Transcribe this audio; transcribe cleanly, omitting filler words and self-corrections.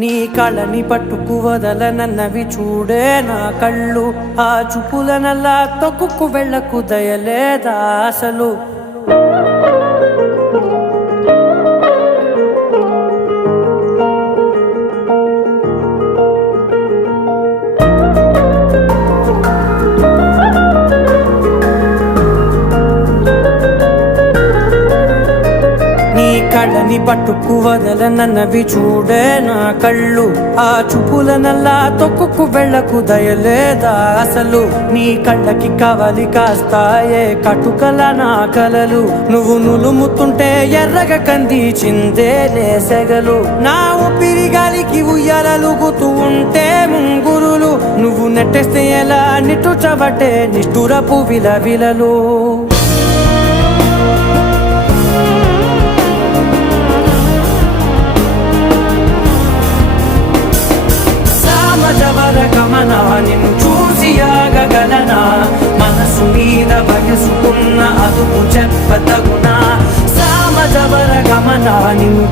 నీ కళని పట్టుకు వదలనన్నవి చూడే నా కళ్ళు, ఆ చూపులనల్లా తొక్కుకు వెళ్ళకు దయలేదా అసలు. కళ్ళని పట్టుకు వదలనన్నవి చూడే నా కళ్ళు, ఆ చూపులనల్లా తొక్కుకు వెళ్ళకు దయలేదా అసలు. నీ కళ్ళకి కవలి కాస్తాయే కటుకల నా కలలు, నువ్వు నులుముతుంటే ఎర్రగ కంది చిందేలే సెగలు. నా ఊపిరి గాలికి ఉయ్యాలలుగుతూ ఉంటే ముంగురులు, నువ్వు నెట్టేస్తే ఎలా నిట్టుచబట్టే నిష్ఠురపు విలవిలలు. నిన్ను చూసి ఆగగలనా, మనసు మీద వయసుకున్న అదుపు చెప్పతగునా. సామజవర గమన నిన్ను